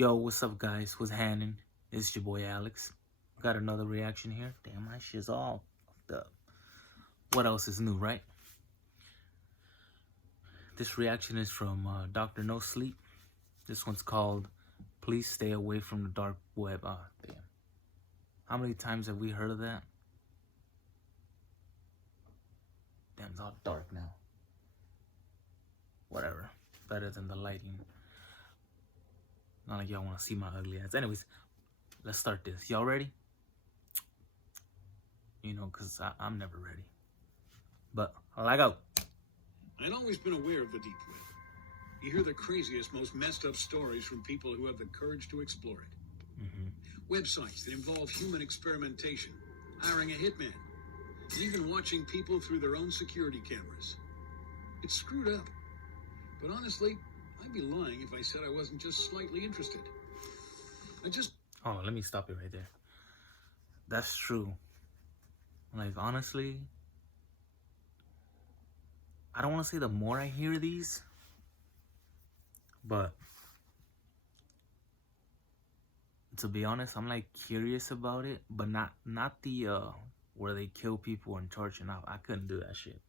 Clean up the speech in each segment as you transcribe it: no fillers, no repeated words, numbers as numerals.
Yo, what's up, guys? What's happening? It's your boy Alex. Got another reaction here. Damn, my shit's all fucked up. What else is new, right? This reaction is from Dr. No Sleep. This one's called Please Stay Away from the Dark Web. Ah, damn. How many times have we heard of that? Damn, it's all dark now. Whatever. Better than the lighting. Not like y'all want to see my ugly ass. Anyways, let's start this. Y'all ready? You know, because I'm never ready. But I go. I'd always been aware of the deep web. You hear the craziest, most messed up stories from people who have the courage to explore it. Websites that involve human experimentation, hiring a hitman, and even watching people through their own security cameras. It's screwed up. But honestly, I'd be lying if I said I wasn't just slightly interested. Oh, let me stop you right there. That's true. Like, honestly, I don't want to say the more I hear these, but to be honest, I'm like curious about it, but not the where they kill people and torture. Now, I couldn't do that shit.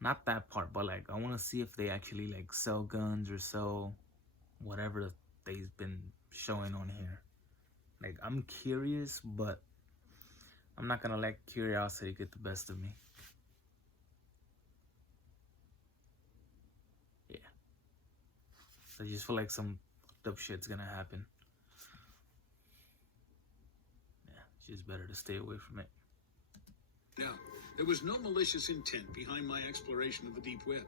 Not that part, but like I want to see if they actually like sell guns or sell whatever they've been showing on here. Like, I'm curious, but I'm not gonna let curiosity get the best of me. Yeah. I just feel like some fucked up shit's gonna happen. Yeah, it's just better to stay away from it. Now, there was no malicious intent behind my exploration of the deep web.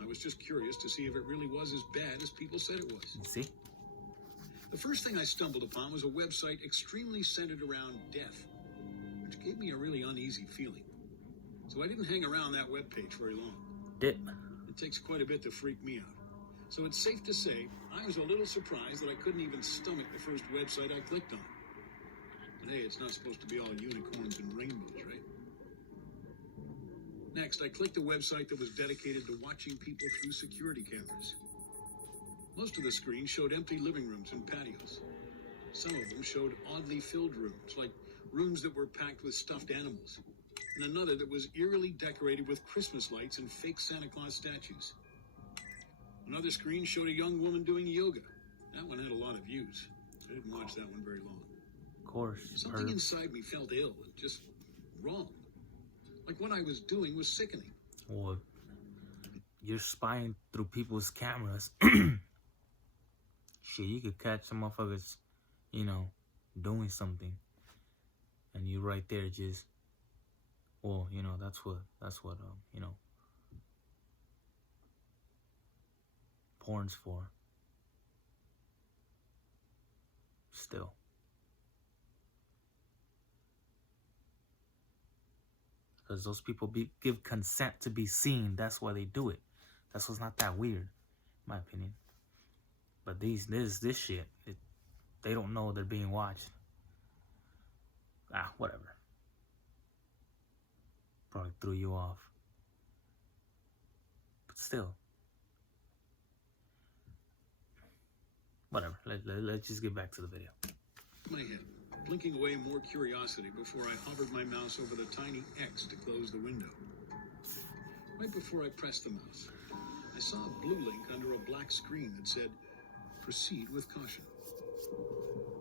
I was just curious to see if it really was as bad as people said it was. You see? The first thing I stumbled upon was a website extremely centered around death, which gave me a really uneasy feeling. So I didn't hang around that webpage very long. Dip. It takes quite a bit to freak me out. So it's safe to say I was a little surprised that I couldn't even stomach the first website I clicked on. But hey, it's not supposed to be all unicorns and rainbows, right? Next, I clicked a website that was dedicated to watching people through security cameras. Most of the screen showed empty living rooms and patios. Some of them showed oddly filled rooms, like rooms that were packed with stuffed animals, and another that was eerily decorated with Christmas lights and fake Santa Claus statues. Another screen showed a young woman doing yoga. That one had a lot of views. I didn't watch that one very long. Of course. Something inside me felt ill and just wrong. Like what I was doing was sickening. Well, you're spying through people's cameras. Shit, you could catch some motherfuckers, you know, doing something, and you right there just, well, you know, that's what you know, porn's for. Still. Because those people give consent to be seen. That's why they do it. That's what's not that weird, in my opinion. But this shit, they don't know they're being watched. Whatever. Probably threw you off. But still. Whatever. Let's just get back to the video. My head, blinking away more curiosity before I hovered my mouse over the tiny X to close the window. Right before I pressed the mouse, I saw a blue link under a black screen that said, "Proceed with caution."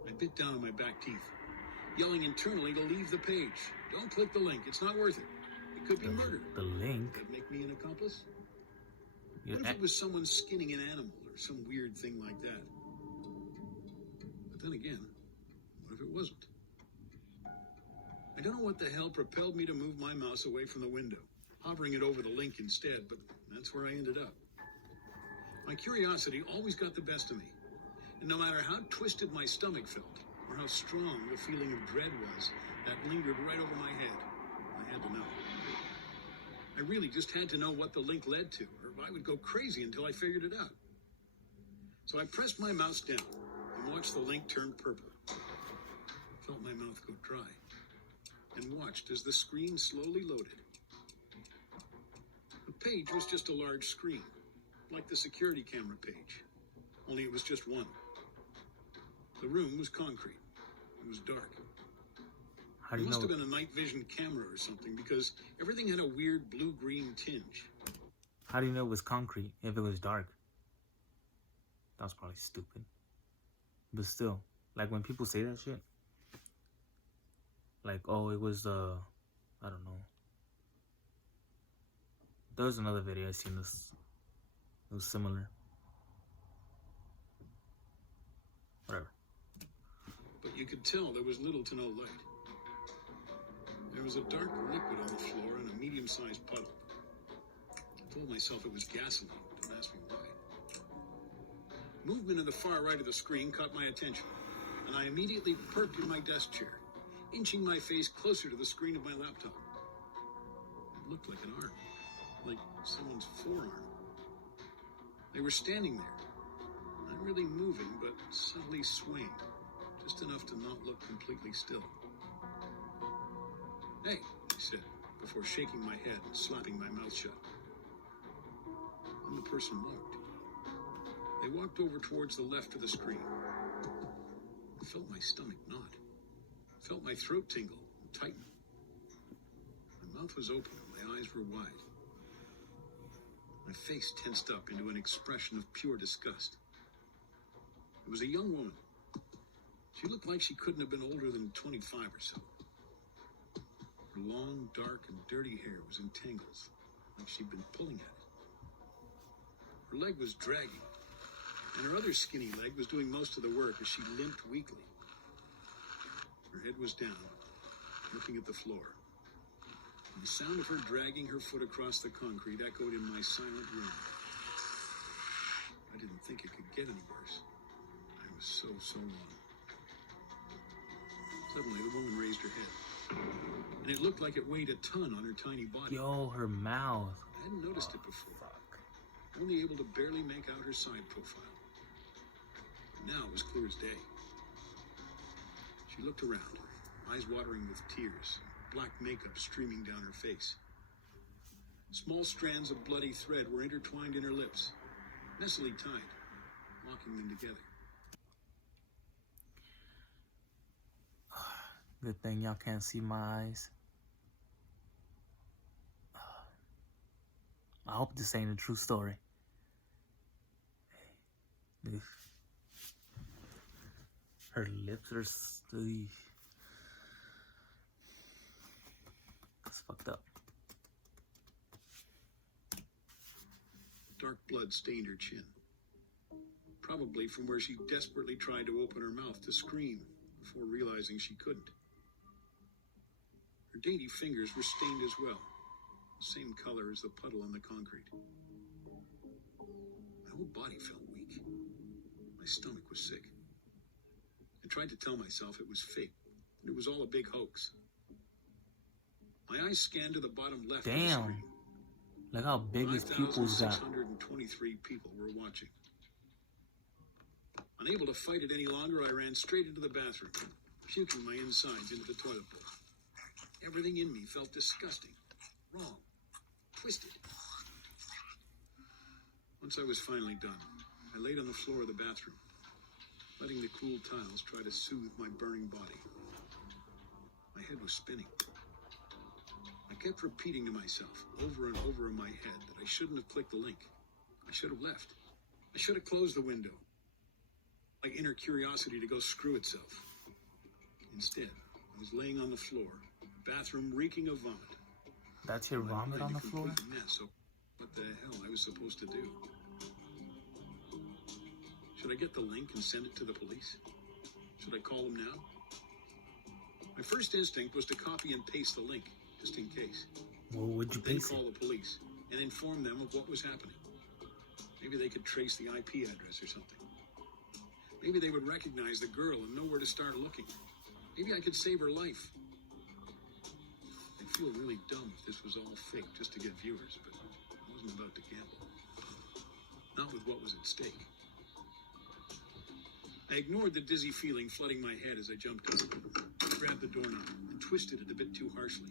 I bit down on my back teeth, yelling internally to leave the page. Don't click the link. It's not worth it. It could be murder. The link? Would that make me an accomplice? What if it was someone skinning an animal or some weird thing like that? But then again, what if it wasn't? I don't know what the hell propelled me to move my mouse away from the window, hovering it over the link instead, but that's where I ended up. My curiosity always got the best of me, and no matter how twisted my stomach felt, or how strong the feeling of dread was that lingered right over my head, I had to know. I really just had to know what the link led to, or I would go crazy until I figured it out. So I pressed my mouse down and watched the link turn purple. Felt my mouth go dry, and watched as the screen slowly loaded. The page was just a large screen, like the security camera page, only it was just one. The room was concrete. It was dark. How do It you must know? have been a night vision camera or something, because everything had a weird blue-green tinge. How do you know it was concrete if it was dark? That was probably stupid. But still, like when people say that shit, like, oh, it was I don't know. There was another video I seen this. It was similar. Whatever. But you could tell there was little to no light. There was a dark liquid on the floor and a medium-sized puddle. I told myself it was gasoline. Don't ask me why. Movement in the far right of the screen caught my attention, and I immediately perked in my desk chair, inching my face closer to the screen of my laptop. It looked like an arm, like someone's forearm. They were standing there, not really moving, but subtly swaying, just enough to not look completely still. "Hey," I said, before shaking my head and slapping my mouth shut. Then the person moved. They walked over towards the left of the screen. I felt my stomach knot. Felt my throat tingle and tighten. My mouth was open and my eyes were wide. My face tensed up into an expression of pure disgust. It was a young woman. She looked like she couldn't have been older than 25 or so. Her long, dark, and dirty hair was in tangles, like she'd been pulling at it. Her leg was dragging, and her other skinny leg was doing most of the work as she limped weakly. Her head was down, looking at the floor. And the sound of her dragging her foot across the concrete echoed in my silent room. I didn't think it could get any worse. I was so wrong. Suddenly, the woman raised her head, and it looked like it weighed a ton on her tiny body. Yo, her mouth. I hadn't noticed it before. Fuck. Only able to barely make out her side profile. But now it was clear as day. She looked around, eyes watering with tears, black makeup streaming down her face. Small strands of bloody thread were intertwined in her lips, messily tied, locking them together. Good thing y'all can't see my eyes. I hope this ain't a true story. Ugh. Her lips are still. That's fucked up. Dark blood stained her chin, probably from where she desperately tried to open her mouth to scream before realizing she couldn't. Her dainty fingers were stained as well, the same color as the puddle on the concrete. My whole body felt weak. My stomach was sick. I tried to tell myself it was fake, that it was all a big hoax. My eyes scanned to the bottom left of the Damn. screen. Look how big his pupils got. 5,623 people were watching. Unable to fight it any longer, I ran straight into the bathroom, puking my insides into the toilet bowl. Everything in me felt disgusting, wrong, twisted. Once I was finally done, I laid on the floor of the bathroom, letting the cool tiles try to soothe my burning body. My head was spinning. I kept repeating to myself over and over in my head that I shouldn't have clicked the link. I should have left. I should have closed the window. My inner curiosity to go screw itself. Instead, I was laying on the floor, the bathroom reeking of vomit. That's your vomit on the floor? Mess, so what the hell I was supposed to do? Should I get the link and send it to the police? Should I call them now? My first instinct was to copy and paste the link, just in case. Well, would you Then paste call it? the police and inform them of what was happening. Maybe they could trace the IP address or something. Maybe they would recognize the girl and know where to start looking. Maybe I could save her life. I'd feel really dumb if this was all fake just to get viewers, but I wasn't about to gamble. Not with what was at stake. I ignored the dizzy feeling flooding my head as I jumped up, grabbed the doorknob, and twisted it a bit too harshly.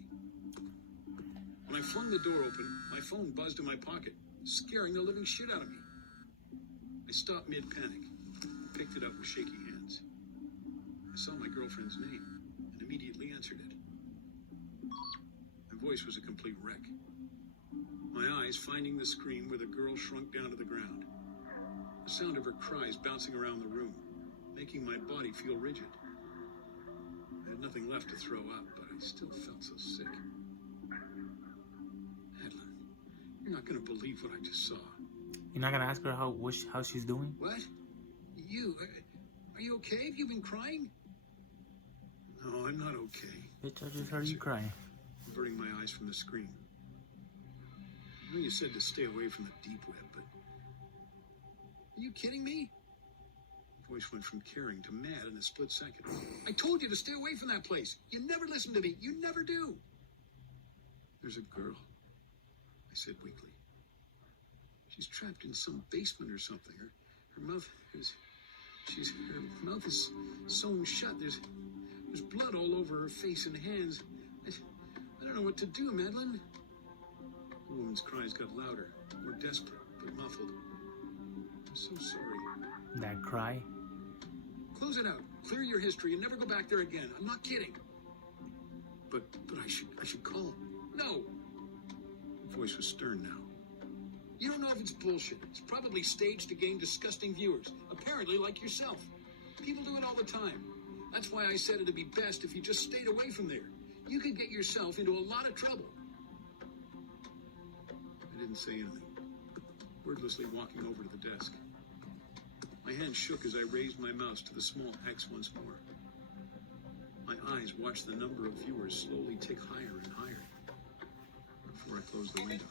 When I flung the door open, my phone buzzed in my pocket, scaring the living shit out of me. I stopped mid-panic, picked it up with shaky hands. saw my girlfriend's name and immediately answered it. My voice was a complete wreck. My eyes finding the screen where the girl shrunk down to the ground. The sound of her cries bouncing around the room, making my body feel rigid. I had nothing left to throw up, but I still felt so sick. Madeline, you're not going to believe what I just saw. You're not gonna ask her how she's doing? What? You? Are you okay? Have you been crying? No, I'm not okay. Bitch, I just heard you crying. Averting my eyes from the screen. I know you said to stay away from the deep web, but... Are you kidding me? The voice went from caring to mad in a split second. I told you to stay away from that place. You never listen to me. You never do. There's a girl, I said weakly. She's trapped in some basement or something. Her mouth is... her mouth is sewn shut. There's blood all over her face and hands. I don't know what to do, Madeline. The woman's cries got louder, more desperate, but muffled. I'm so sorry. That cry? Close it out. Clear your history and never go back there again. I'm not kidding. But I should call. No. The voice was stern now. You don't know if it's bullshit. It's probably staged to gain disgusting viewers. Apparently like yourself. People do it all the time. That's why I said it'd be best if you just stayed away from there. You could get yourself into a lot of trouble. I didn't say anything, wordlessly walking over to the desk. My hand shook as I raised my mouse to the small X once more. My eyes watched the number of viewers slowly tick higher and higher before I closed the window.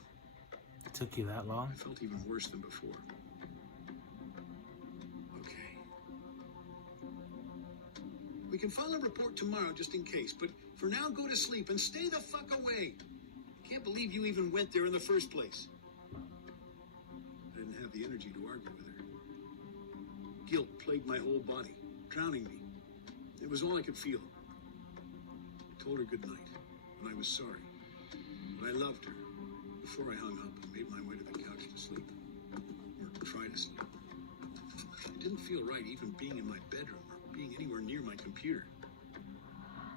It took you that long? I felt even worse than before. Okay. We can file a report tomorrow just in case, but for now go to sleep and stay the fuck away. I can't believe you even went there in the first place. I didn't have the energy to argue with her. Guilt plagued my whole body, drowning me. It was all I could feel. I told her good night, and I was sorry. But I loved her before I hung up and made my way to the couch to sleep. Or try to sleep. It didn't feel right even being in my bedroom or being anywhere near my computer.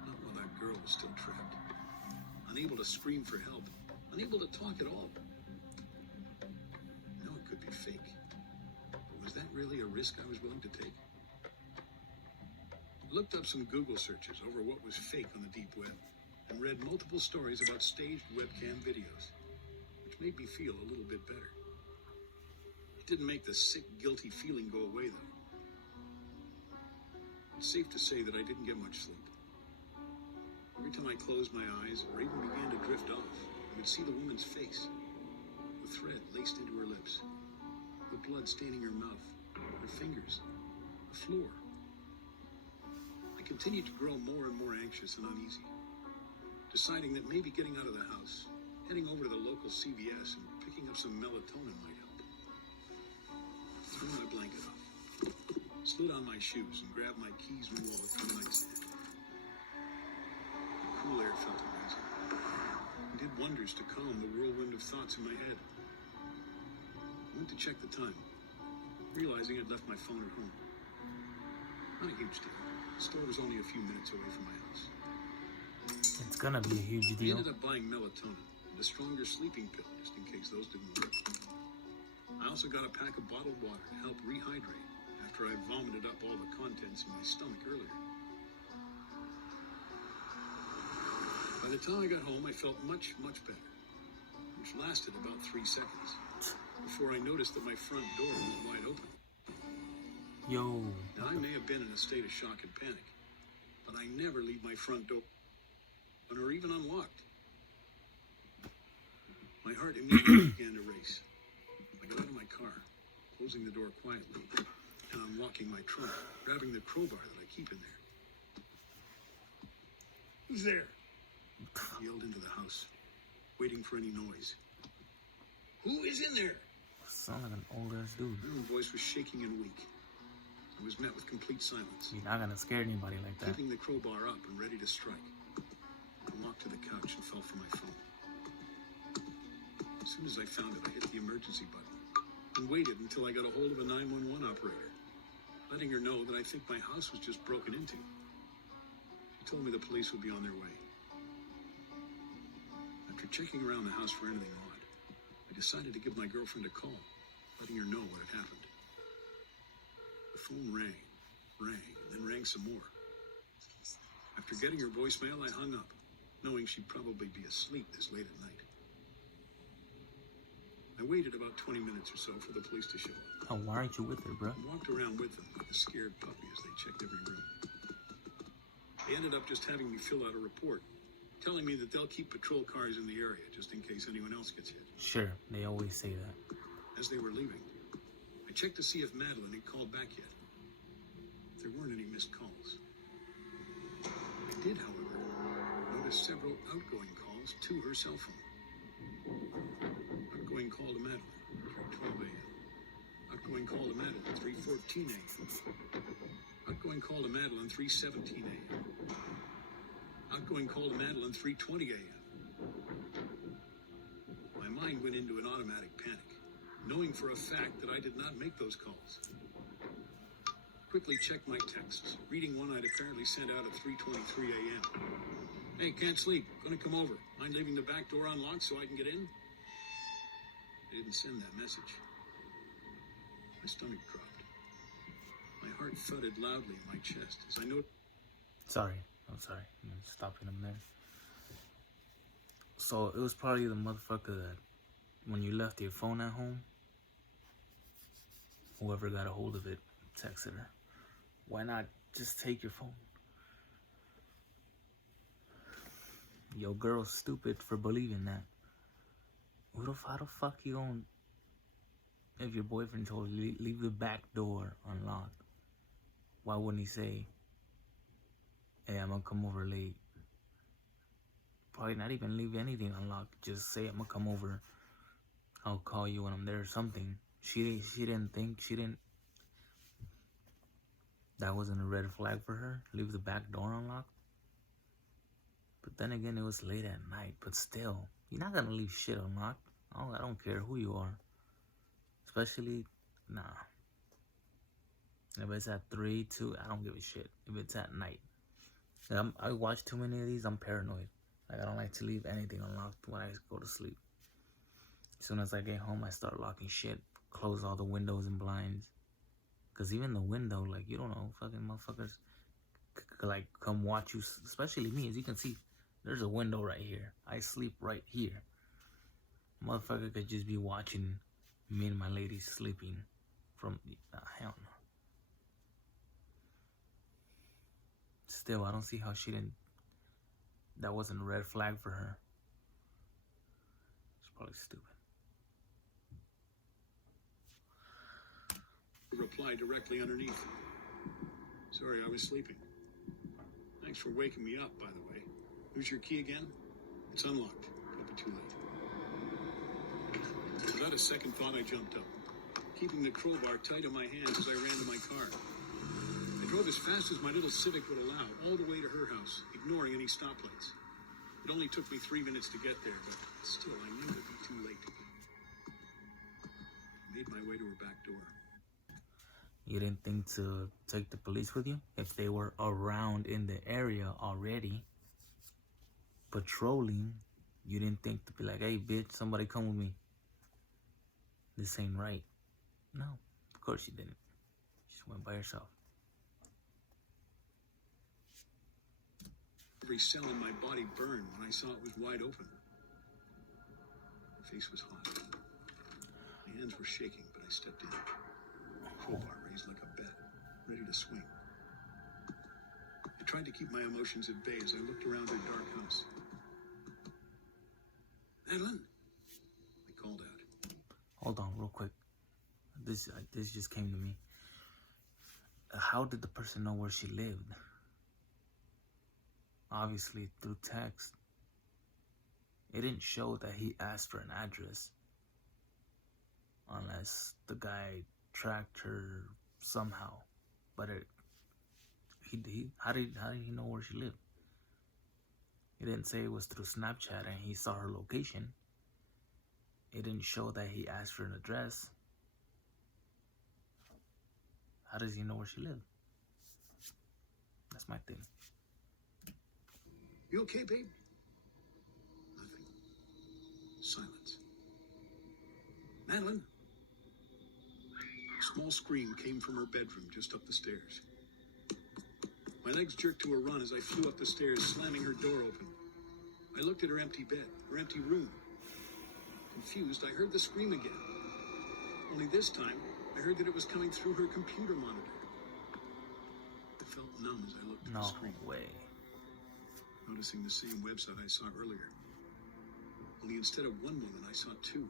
Not while that girl was still trapped. Unable to scream for help. Unable to talk at all. No, it could be fake. But was that really a risk I was willing to take? I looked up some Google searches over what was fake on the deep web and read multiple stories about staged webcam videos, which made me feel a little bit better. It didn't make the sick, guilty feeling go away, though. It's safe to say that I didn't get much sleep. Every time I closed my eyes or even began to drift off, I would see the woman's face, the thread laced into her lips, the blood staining her mouth, her fingers, the floor. I continued to grow more and more anxious and uneasy, deciding that maybe getting out of the house, heading over to the local CVS and picking up some melatonin might help. Threw my blanket off, slid on my shoes, and grabbed my keys and wallet from the nightstand. The cool air felt amazing. It did wonders to calm the whirlwind of thoughts in my head. I went to check the time, realizing I'd left my phone at home. Not a huge deal. The store was only a few minutes away from my house. It's gonna be a huge I deal. ended up buying melatonin and a stronger sleeping pill just in case those didn't work. I also got a pack of bottled water to help rehydrate after I vomited up all the contents in my stomach earlier. By the time I got home, I felt much, much better, which lasted about 3 seconds before I noticed that my front door was wide open. Yo. Now, I may have been in a state of shock and panic, but I never leave my front door open or even unlocked. My heart immediately began to race. I got out of my car, closing the door quietly and unlocking my trunk, grabbing the crowbar that I keep in there. Who's there? I yelled into the house, waiting for any noise. Who is in there? Sound like an old ass dude. My own voice was shaking and weak. I was met with complete silence. You're not gonna scare anybody like that. Keeping the crowbar up and ready to strike, I walked to the couch and felt for my phone. As soon as I found it, I hit the emergency button and waited until I got a hold of a 911 operator, letting her know that I think my house was just broken into She told me the police would be on their way. After checking around the house for anything odd, I decided to give my girlfriend a call, letting her know what had happened. The phone rang, and then rang some more. After getting her voicemail, I hung up, knowing she'd probably be asleep this late at night. I waited about 20 minutes or so for the police to show up. Oh, why aren't you with her, bro? I walked around with them like a scared puppy as they checked every room. They ended up just having me fill out a report, telling me that they'll keep patrol cars in the area just in case anyone else gets hit. Sure, they always say that. As they were leaving, I checked to see if Madeline had called back yet. There weren't any missed calls. I did, however, notice several outgoing calls to her cell phone. Outgoing call to Madeline, 3:12 a.m. Outgoing call to Madeline, 3:14 a.m. Outgoing call to Madeline, 3:17 a.m. Outgoing call to Madeline, 3:20 a.m. My mind went into an automatic panic, knowing for a fact that I did not make those calls. Quickly checked my texts, reading one I'd apparently sent out at 3:23 a.m. Hey, can't sleep. Gonna come over. Mind leaving the back door unlocked so I can get in? I didn't send that message. My stomach dropped. My heart thudded loudly in my chest as I noticed. Sorry. I'm sorry. I'm stopping him there. So it was probably the motherfucker that when you left your phone at home, whoever got a hold of it texted her. Why not just take your phone? Yo, girl's stupid for believing that. How the fuck you gonna, if your boyfriend told you leave the back door unlocked, why wouldn't he say, hey, I'm gonna come over late? Probably not even leave anything unlocked. Just say I'm gonna come over. I'll call you when I'm there or something. She didn't think, that wasn't a red flag for her. Leave the back door unlocked. But then again, it was late at night. But still, you're not gonna leave shit unlocked. I don't care who you are. Especially, nah. If it's at 3, 2, I don't give a shit. If it's at night. I watch too many of these, I'm paranoid. Like, I don't like to leave anything unlocked when I go to sleep. As soon as I get home, I start locking shit. Close all the windows and blinds. Because even the window, like, you don't know, fucking motherfuckers like, come watch you. Especially me, as you can see, there's a window right here. I sleep right here. Motherfucker could just be watching me and my lady sleeping from, hell no. Still, I don't see how that wasn't a red flag for her. It's probably stupid. Reply directly underneath. Sorry, I was sleeping. Thanks for waking me up, by the way. Who's your key again? It's unlocked. Don't be too late. Without a second thought, I jumped up, keeping the crowbar tight in my hands as I ran to my car. I drove as fast as my little Civic would allow, all the way to her house, ignoring any stoplights. It only took me 3 minutes to get there, but still, I knew it'd be too late. I made my way to her back door. You didn't think to take the police with you? If they were around in the area already, patrolling, you didn't think to be like, hey, bitch, somebody come with me. This ain't right. No, of course you didn't. You just went by yourself. Every cell in my body burned when I saw it was wide open. My face was hot. My hands were shaking, but I stepped in. Crowbar raised like a bat, ready to swing. I tried to keep my emotions at bay as I looked around her dark house. Madeline, I called out. Hold on, real quick. This just came to me. How did the person know where she lived? Obviously through text. It didn't show that he asked for an address, unless the guy tracked her somehow. But how did he know where she lived? It didn't say it was through Snapchat and he saw her location. It didn't show that he asked for an address. How does he know where she lived? That's my thing. You okay, babe? Nothing. Silence. Madeline? A small scream came from her bedroom just up the stairs. My legs jerked to a run as I flew up the stairs, slamming her door open. I looked at her empty bed, her empty room. Confused, I heard the scream again. Only this time, I heard that it was coming through her computer monitor. I felt numb as I looked at the screen. No way. Noticing the same website I saw earlier. Only instead of one woman, I saw two.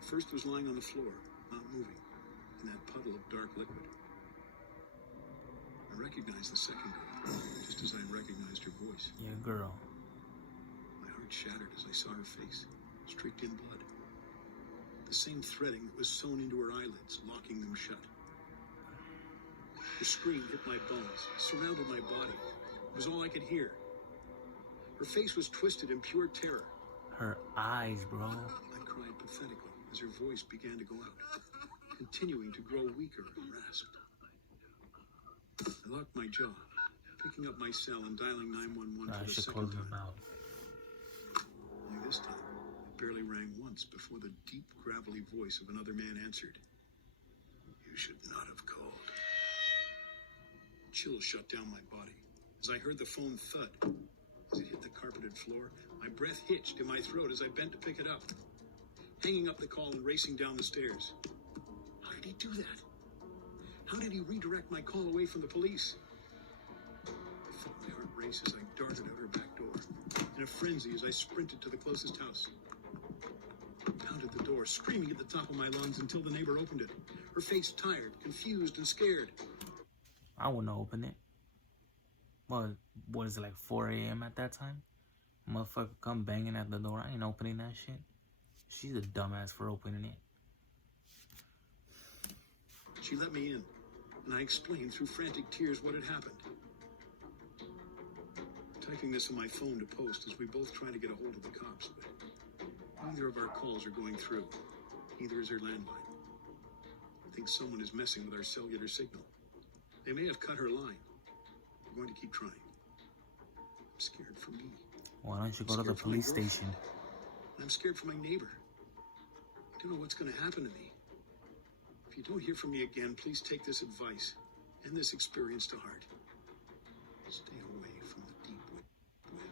The first was lying on the floor, not moving, in that puddle of dark liquid. I recognized the second girl, just as I recognized her voice. Yeah, girl. My heart shattered as I saw her face, streaked in blood. The same threading that was sewn into her eyelids, locking them shut. Her scream hit my bones, surrounded my body. It was all I could hear. Her face was twisted in pure terror. Her eyes, bro. I cried pathetically as her voice began to go out, continuing to grow weaker and rasped. I locked my jaw, picking up my cell and dialing 911 for the second time. Only this time, it barely rang once before the deep, gravelly voice of another man answered. You should not have called. Chills shut down my body as I heard the phone thud. As it hit the carpeted floor, my breath hitched in my throat as I bent to pick it up. Hanging up the call and racing down the stairs. How did he do that? How did he redirect my call away from the police? I felt my heart race as I darted out her back door. In a frenzy as I sprinted to the closest house. I pounded the door, screaming at the top of my lungs until the neighbor opened it. Her face tired, confused, and scared. I wouldn't open it. Well, what is it, like 4 a.m. at that time? Motherfucker come banging at the door. I ain't opening that shit. She's a dumbass for opening it. She let me in, and I explained through frantic tears what had happened. Typing this on my phone to post as we both try to get a hold of the cops, but neither of our calls are going through. Neither is her landline. I think someone is messing with our cellular signal. They may have cut her line. We're going to keep trying. I'm scared for me. Why don't you go to the police station? I'm scared for my neighbor. I don't know what's going to happen to me. If you don't hear from me again, please take this advice and this experience to heart. Stay away from the deep web.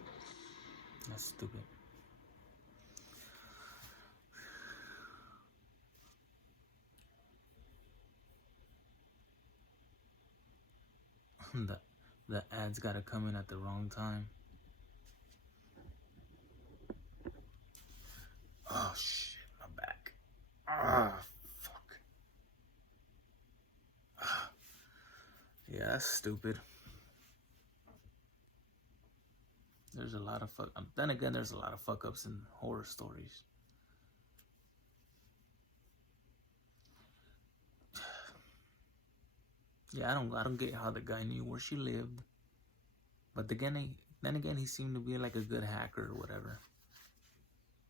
That's stupid. The ads gotta come in at the wrong time. Oh shit, my back. Ah, fuck. Yeah, that's stupid. There's a lot of then again, there's a lot of fuck ups in horror stories. Yeah, I don't get how the guy knew where she lived. But then again, he seemed to be like a good hacker or whatever.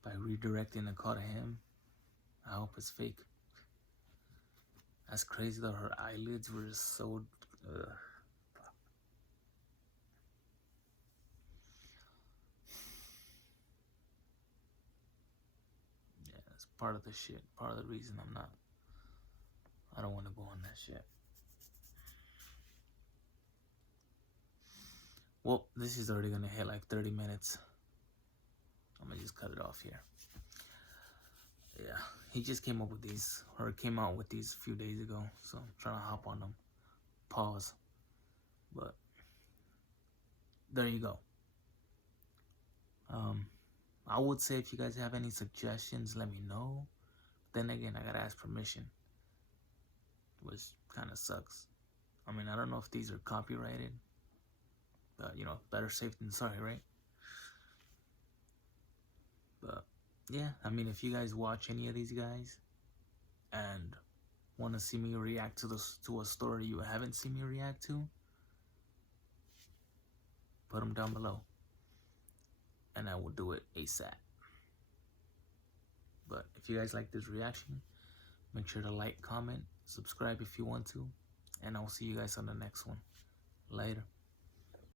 By redirecting a call to him, I hope it's fake. That's crazy though. Her eyelids were so. Yeah, that's part of the shit. Part of the reason I don't want to go on that shit. Well, this is already gonna hit like 30 minutes. I'm gonna just cut it off here. Yeah, he just came up with these, or came out with these a few days ago. So I'm trying to hop on them. Pause. But there you go. I would say if you guys have any suggestions, let me know. Then again, I gotta ask permission, which kind of sucks. I mean, I don't know if these are copyrighted. But, you know, better safe than sorry, right? But, yeah, I mean, if you guys watch any of these guys and want to see me react to a story you haven't seen me react to, put them down below. And I will do it ASAP. But if you guys like this reaction, make sure to like, comment, subscribe if you want to. And I'll see you guys on the next one. Later.